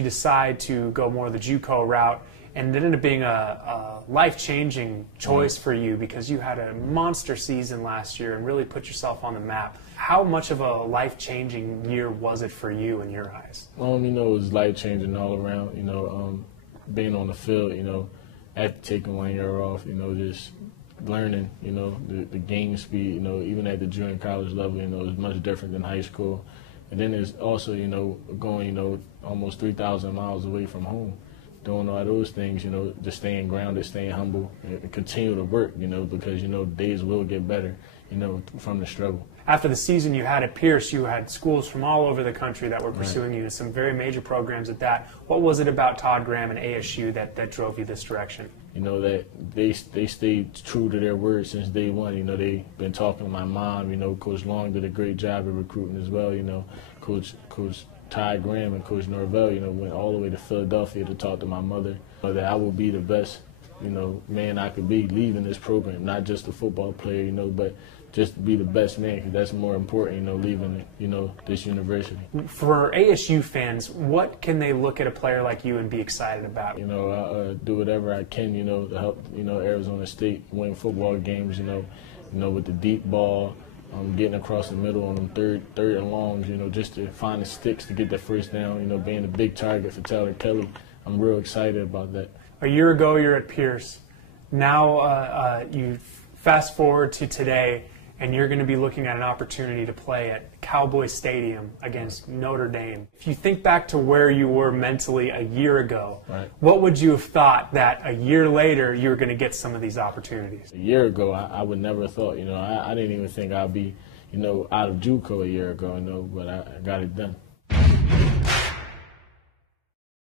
You decide to go more the JUCO route, and it ended up being a life-changing choice for you because you had a monster season last year and really put yourself on the map. How much of a life-changing year was it for you in your eyes? It was life-changing all around. Being on the field, after taking 1 year off, just learning, the game speed, even at the junior college level, is much different than high school. And then there's also, going, almost 3,000 miles away from home, doing all those things, just staying grounded, staying humble, and continue to work, because, days will get better, from the struggle. After the season you had at Pierce, you had schools from all over the country that were pursuing you, some very major programs at that. What was it about Todd Graham and ASU that drove you this direction? That they stayed true to their word since day one. They've been talking to my mom. Coach Long did a great job of recruiting as well. Coach Ty Graham and Coach Norvell, went all the way to Philadelphia to talk to my mother, that I will be the best, man I could be leaving this program, not just a football player, but just to be the best man, because that's more important, leaving, this university. For ASU fans, what can they look at a player like you and be excited about? I do whatever I can, to help, Arizona State win football games, with the deep ball, getting across the middle on them third and longs, just to find the sticks to get that first down, being a big target for Tyler Kelly. I'm real excited about that. A year ago, you're at Pierce. Now you fast forward to today, and you're going to be looking at an opportunity to play at Cowboy Stadium against Notre Dame. If you think back to where you were mentally a year ago, what would you have thought that a year later you were going to get some of these opportunities? A year ago, I would never have thought, I didn't even think I'd be, out of JUCO a year ago, but I got it done.